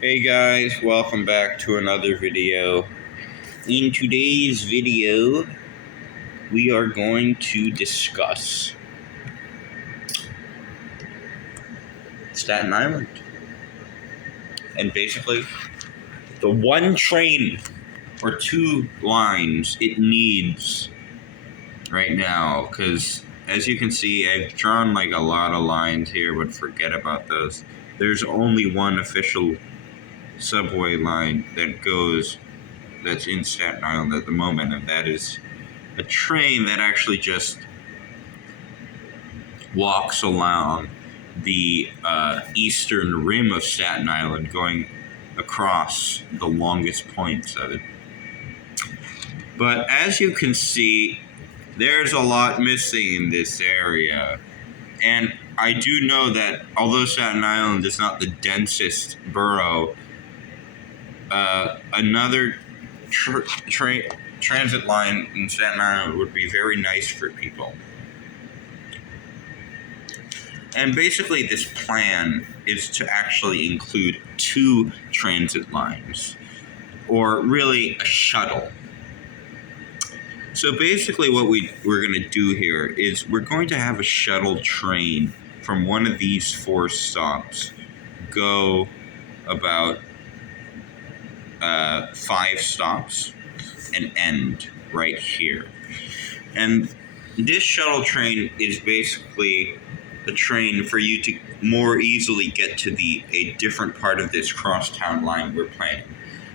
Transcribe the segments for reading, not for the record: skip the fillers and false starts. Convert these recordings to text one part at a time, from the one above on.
Hey guys, welcome back to another video. In today's video, we are going to discuss Staten Island. And basically, the one train or two lines it needs right now. Because as you can see, I've drawn like a lot of lines here, but forget about those. There's only one official subway line that's in Staten Island at the moment, and that is a train that actually just walks along the eastern rim of Staten Island, going across the longest points of it. But as you can see, there's a lot missing in this area. And I do know that although Staten Island is not the densest borough, another transit line in Staten Island would be very nice for people. And basically, this plan is to actually include two transit lines, or really a shuttle. So basically, what we're going to do here is we're going to have a shuttle train from one of these four stops go about 5 stops and end right here. And this shuttle train is basically a train for you to more easily get to a different part of this crosstown line we're planning.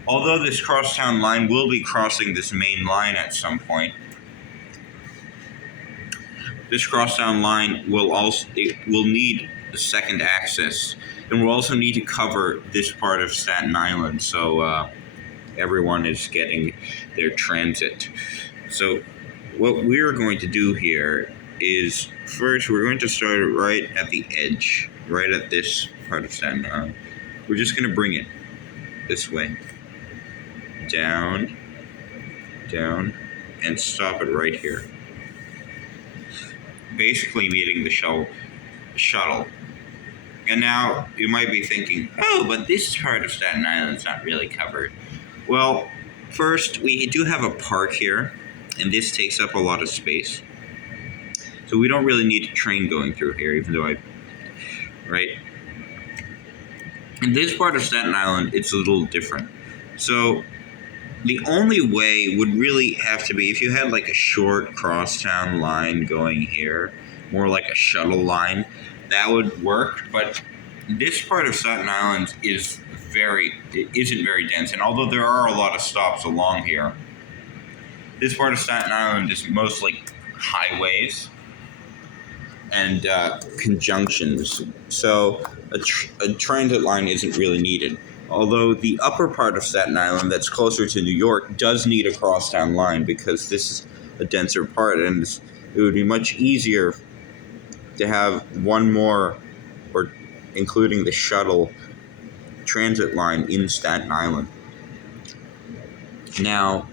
Although this crosstown line will be crossing this main line at some point, this crosstown line will need a second access, and we'll also need to cover this part of Staten Island, so everyone is getting their transit. So what we're going to do here is, first we're going to start it right at the edge, right at this part of Staten Island. We're just going to bring it this way, down, and stop it right here. Basically meeting the shuttle. And now you might be thinking, oh, but this part of Staten Island is not really covered. Well, first, we do have a park here, and this takes up a lot of space. So we don't really need a train going through here, even though right? In this part of Staten Island, it's a little different. So the only way would really have to be if you had like a short crosstown line going here, more like a shuttle line, that would work. But this part of Staten Island isn't very dense, and although there are a lot of stops along here, this part of Staten Island is mostly highways and conjunctions, so a transit line isn't really needed. Although the upper part of Staten Island that's closer to New York does need a crosstown line because this is a denser part, and it would be much easier to have one more, or including the shuttle transit line in Staten Island. Now,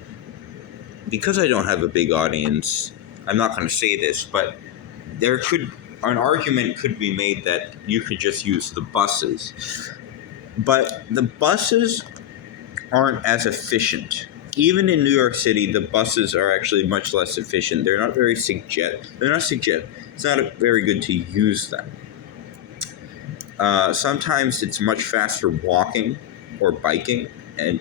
because I don't have a big audience, I'm not going to say this, but an argument could be made that you could just use the buses. But the buses aren't as efficient. Even in New York City, the buses are actually much less efficient. They're not very It's not very good to use them. Sometimes it's much faster walking or biking, and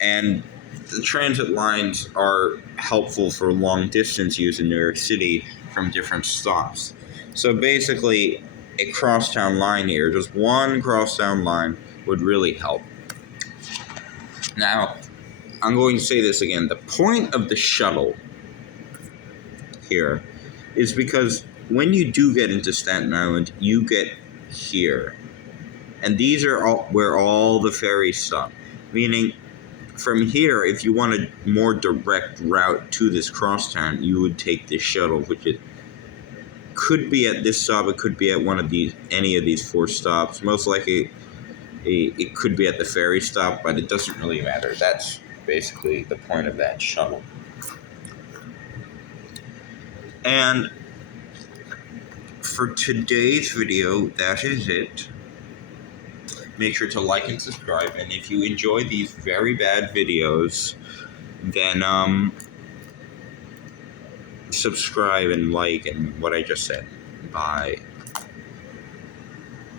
the transit lines are helpful for long distance use in New York City from different stops. So basically, a crosstown line here, just one crosstown line, would really help. Now, I'm going to say this again. The point of the shuttle here is because when you do get into Staten Island, you get here. And these are where all the ferries stop. Meaning, from here, if you want a more direct route to this crosstown, you would take this shuttle, which could be at this stop, it could be at any of these 4 stops. Most likely, it could be at the ferry stop, but it doesn't really matter. That's basically the point of that shuttle. And for today's video, that is it. Make sure to like and subscribe. And if you enjoy these very bad videos, then subscribe and like and what I just said. Bye.